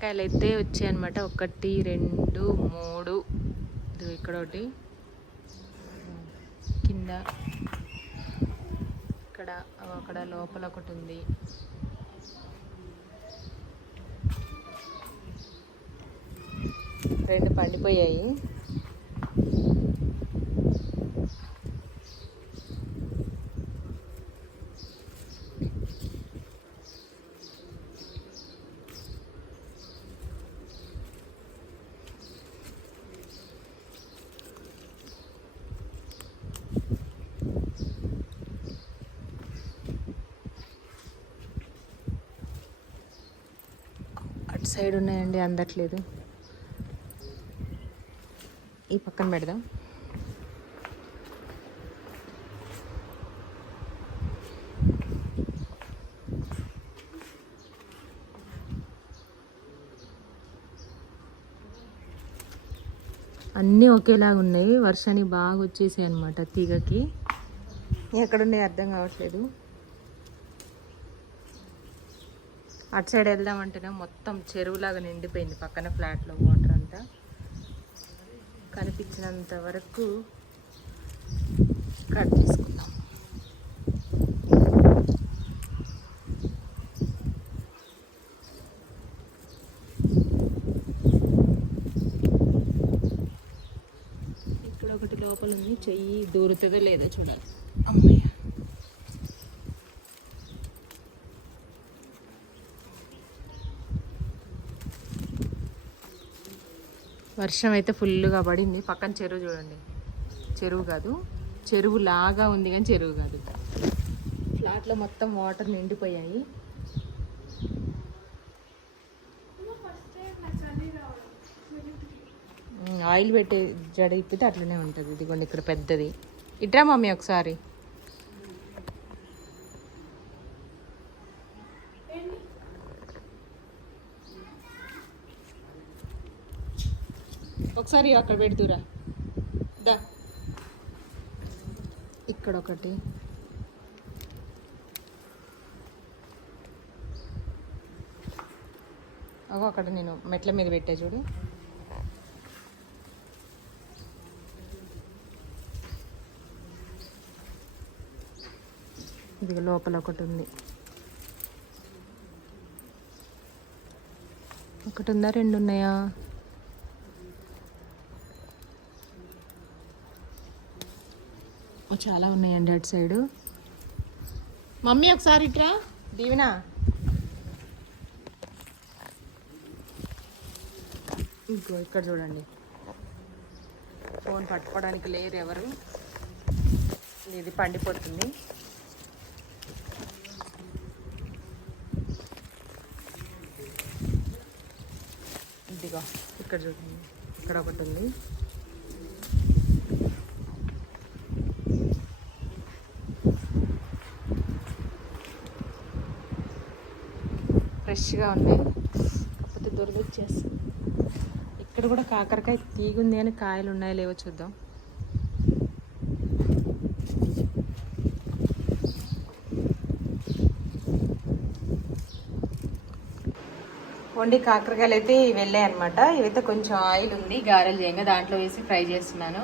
కాకరకాయలు అయితే వచ్చాయి అనమాట ఒకటి రెండు మూడు. ఇక్కడ ఒకటి. కింద. ఇక్కడ అక్కడ లోపల ఒకటి ఉంది. రెండు పండిపోయాయి. సైడ్ ఉన్నాయండి అందట్లేదు. ఈ పక్కన పెడదాం. అన్నీ ఒకేలాగా ఉన్నాయి. వర్షానికి బాగా వచ్చేసాయి అనమాట తీగకి. ఎక్కడున్నాయి అర్థం కావట్లేదు. అటు సైడ్ వెళ్దామంటేనే మొత్తం చెరువులాగా నిండిపోయింది. పక్కన ఫ్లాట్లో వాటర్ అంతా కనిపించినంత వరకు కట్ చేసుకుందాం. ఇక్కడ ఒకటి లోపల ఉంది. చెయ్యి దూరుతుందో లేదో చూడాలి. వర్షం అయితే ఫుల్గా పడింది. పక్కన చెరువు చూడండి. చెరువు కాదు. చెరువు లాగా ఉంది కానీ చెరువు కాదు ఫ్లాట్లో మొత్తం వాటర్ నిండిపోయాయి. ఆయిల్ పెట్టే జడ ఇప్పితే అట్లనే ఉంటుంది. ఇదిగోండి ఇక్కడ పెద్దది. ఇట్రా మమ్మీ ఒకసారి. ఒకసారి అక్కడ పెడుతురా. దా. ఇక్కడ ఒకటి అగో అక్కడ నేను మెట్ల మీద పెట్టా చూడు. ఇది లోపల ఒకటి ఉంది. ఒకటి ఉందా? రెండు ఉన్నాయా? చాలా ఉన్నాయండి అటు సైడు. మమ్మీ ఒకసారి ఇట్రా దీవెనా. ఇంకో ఇక్కడ చూడండి. ఫోన్ పట్టుకోవడానికి లేరు ఎవరు. ఇది పండిపోతుంది. ఇదిగో ఇక్కడ చూడండి. ఇక్కడ ఒకటి ఉంది. ఫ్రెష్గా ఉన్నాయి. కాకపోతే దొరికొచ్చేస్తుంది ఇక్కడ కూడా కాకరకాయ తీగుంది అని కాయలు ఉన్నాయో లేవో చూద్దాం. వండి కాకరకాయలు అయితే వెళ్ళాయి అనమాట ఇవైతే కొంచెం ఆయిల్ ఉంది గారెలు చేయంగా దాంట్లో వేసి ఫ్రై చేస్తున్నాను.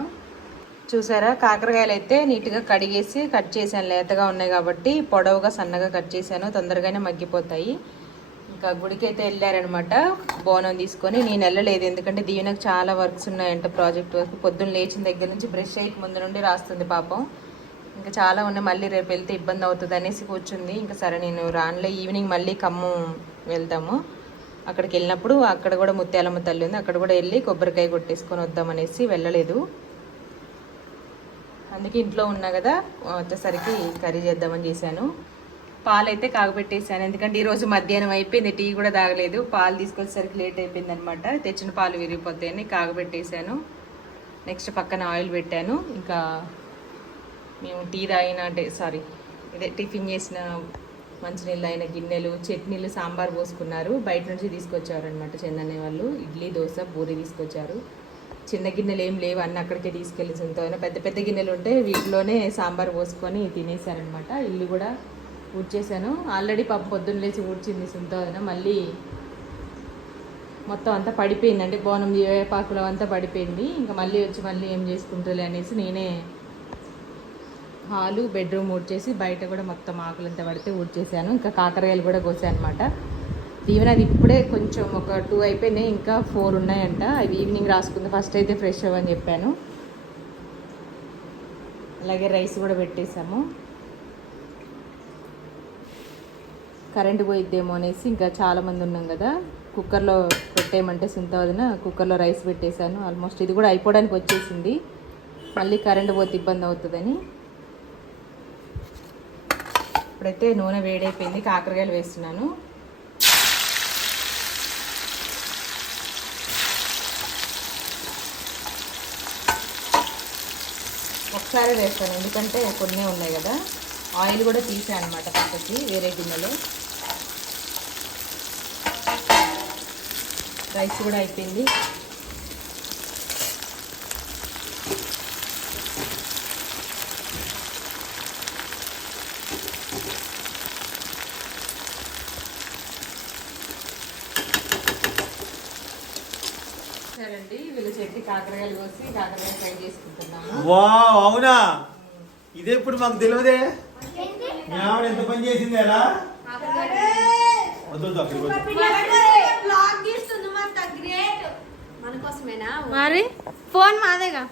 చూసారా? కాకరకాయలు అయితే నీట్గా కడిగేసి కట్ చేశాను లేతగా ఉన్నాయి కాబట్టి పొడవుగా సన్నగా కట్ చేశాను తొందరగానే మగ్గిపోతాయి. ఇంకా గుడికి అయితే వెళ్ళారనమాట. బోనం తీసుకొని. నేను వెళ్ళలేదు. ఎందుకంటే దీవెనకు చాలా వర్క్స్ ఉన్నాయంట ప్రాజెక్ట్ వర్క్. పొద్దున్న లేచిన దగ్గర నుంచి బ్రష్ అయ్యి ముందు నుండి రాస్తుంది పాపం. ఇంకా చాలా ఉన్నాయి. మళ్ళీ రేపు వెళ్తే ఇబ్బంది అవుతుంది అనేసి కూర్చుంది. ఇంకా సరే నేను రానులే. ఈవినింగ్ మళ్ళీ ఖమ్మం వెళ్తాము. అక్కడికి వెళ్ళినప్పుడు అక్కడ కూడా ముత్యాలమ్మ తల్లి ఉంది. అక్కడ కూడా వెళ్ళి కొబ్బరికాయ కొట్టేసుకొని వద్దామనేసి వెళ్ళలేదు. అందుకే ఇంట్లో ఉన్నా కదా. వచ్చేసరికి కర్రీ చేద్దామని చేశాను. పాలు అయితే కాగబెట్టేసాను ఎందుకంటే ఈరోజు మధ్యాహ్నం అయిపోయింది టీ కూడా తాగలేదు. పాలు తీసుకొచ్చేసరికి లేట్ అయిపోయింది అనమాట తెచ్చిన పాలు విరిగిపోతాయని కాగబెట్టేసాను నెక్స్ట్ పక్కన ఆయిల్ పెట్టాను. ఇంకా మేము టీ తాగిన అంటే సారీ ఇదే టిఫిన్ చేసిన మంచినీళ్ళు అయిన గిన్నెలు చట్నీలు సాంబార్ పోసుకున్నారు. బయట నుంచి తీసుకొచ్చారు అనమాట చెందనే వాళ్ళు. ఇడ్లీ దోశ పూరి తీసుకొచ్చారు. చిన్న గిన్నెలు ఏం లేవు అన్నీ అక్కడికే తీసుకెళ్ళి సొంతం పెద్ద పెద్ద గిన్నెలు ఉంటే వీటిలోనే సాంబార్ పోసుకొని తినేసారనమాట ఇల్లు కూడా ఊడ్చేసాను ఆల్రెడీ పాప పొద్దున్న లేచి ఊడ్చింది సుంతోదన మళ్ళీ మొత్తం అంతా పడిపోయింది. అంటే బోనం వేపాకులు అంతా పడిపోయింది. ఇంకా మళ్ళీ వచ్చి మళ్ళీ ఏం చేసుకుంటుంది అనేసి నేనే హాలు బెడ్రూమ్ ఊడ్చేసి బయట కూడా మొత్తం ఆకులంతా పడితే ఊడ్చేసాను ఇంకా కాకరకాయలు కూడా కోసాను అనమాట ఈవెన్ అది ఇప్పుడే కొంచెం ఒక టూ అయిపోయినాయి. ఇంకా ఫోర్ ఉన్నాయంట. అవి ఈవినింగ్ రాసుకుంది. ఫస్ట్ అయితే ఫ్రెష్ అవ్వని చెప్పాను. అలాగే రైస్ కూడా పెట్టేసాము కరెంటు పోయిద్దేమో అనేసి ఇంకా చాలామంది ఉన్నాం కదా. కుక్కర్లో పెట్టేయమంటే సుంత వదిన కుక్కర్లో రైస్ పెట్టేశాను. ఆల్మోస్ట్ ఇది కూడా అయిపోవడానికి వచ్చేసింది. మళ్ళీ కరెంటు పోతే ఇబ్బంది అవుతుందని. ఇప్పుడైతే నూనె వేడైపోయింది. కాకరకాయలు వేస్తున్నాను. ఒకసారి వేస్తాను. ఎందుకంటే కొన్ని ఉన్నాయి కదా. ఆయిల్ కూడా తీసాను అనమాట పక్కకి వేరే గిన్నెలో. రైస్ కూడా అయిపోయింది. సరేండి వీళ్ళు చెట్టి కాకరకాయలు కోసి కాకరకాయ ఫ్రై చేసుకుంటున్నాము. వా అవునా? ఇదే ఇప్పుడు మాకు తెలియదే మీ ఆవిడ ఎంత పని చేసింది ఎలా వద్దు వద్దు, అక్కడికి వద్దు. మన కోసమేనా మరి? ఫోన్ మాదేగా.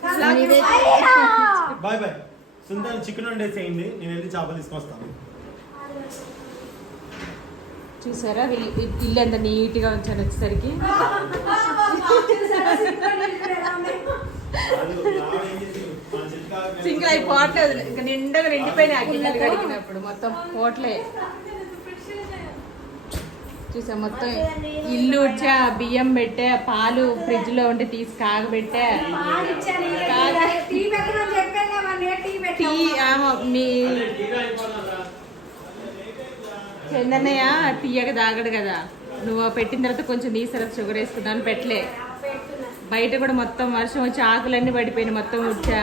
Bye bye. సుందరం చికెన్ వండేసేయండి నేను వెళ్ళి చేపలు తీసుకొస్తాను. చూసారా? ఇల్లు ఎంత నీట్గా ఉంచాను వచ్చేసరికి. సింగిల్ అయిపోవట్లేదు. ఇంకా నిండగా నిండిపోయినాయి ఆ గిన్నెలు కడిగినప్పుడు. మొత్తం పోట్లే. చూసా మొత్తం ఇల్లు ఉడ్చా బియ్యం పెట్టా పాలు ఫ్రిడ్జ్లో ఉంటే తీసి కాగబెట్టా. టీ ఆమా, మీ చందన్నయ్య తీయక తాగడు కదా. నువ్వు పెట్టిన తర్వాత కొంచెం నీసరకు షుగర్ వేసుకున్నాను పెట్టలే. బయట కూడా మొత్తం వర్షం వచ్చి ఆకులన్నీ పడిపోయినాయి మొత్తం ఉడ్చా.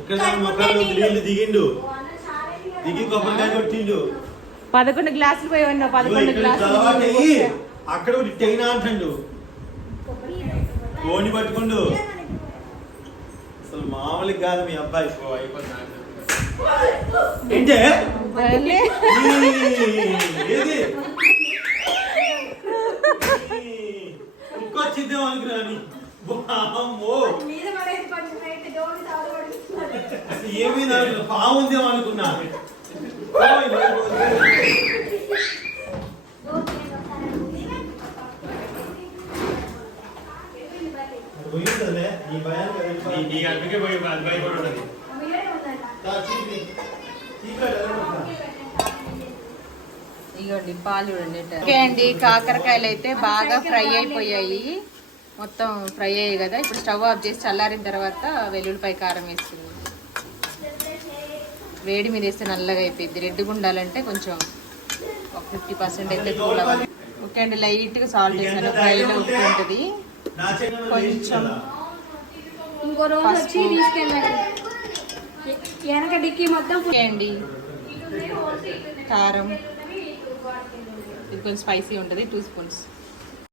ఇక్కడ దిగిండు. దిగి కొబ్బరికాయ కొట్టిండు. పదకొండు గ్లాసులు పోయి పదకొండు గ్లాసులు. అక్కడ ఒకటి టైనా అంటాడు కోని పట్టుకుండు. అసలు మామూలుగా కాదు మీ అబ్బాయి. ఏంటే? ఇంకొచ్చిద్దాం అనుకున్నాను. ఏమీ అనుకున్నా పాము ఉందేమో అనుకున్నా ఓయ్, ఓయ్, ఓయ్, ఓయ్. పోయిందలే, నీ భయానికి వెళ్ళిపో. నీ అందుకే పోయి అది భయపడి ఉన్నది దా, చీకటి. చీకటి ఎలా ఉంటుందా? ఇగోండి పాలు చూడండి. ఓకే అండి కాకరకాయలు అయితే బాగా ఫ్రై అయిపోయాయి. మొత్తం ఫ్రై అయ్యాయి కదా. ఇప్పుడు స్టవ్ ఆఫ్ చేసి చల్లారిన తర్వాత వెల్లుల్లిపాయ కారం వేస్తుంది వేడి మీద వేస్తే నల్లగా అయిపోయింది రెడ్గా ఉండాలంటే కొంచెం ఒక ఫిఫ్టీ పర్సెంట్ అయితే కూల్ అవ్వాలి ఓకే అండి లైట్గా సాల్ట్ వేసాను. ఫ్రైలో ఉప్పు ఉంటుంది. కొంచెం ఇంకో రోజు వచ్చి తీసుకెళ్ళండి. వెనక డిక్కీ మొత్తం ఓకే అండి. కారం. ఇది కొంచెం స్పైసీ ఉంటుంది టూ స్పూన్స్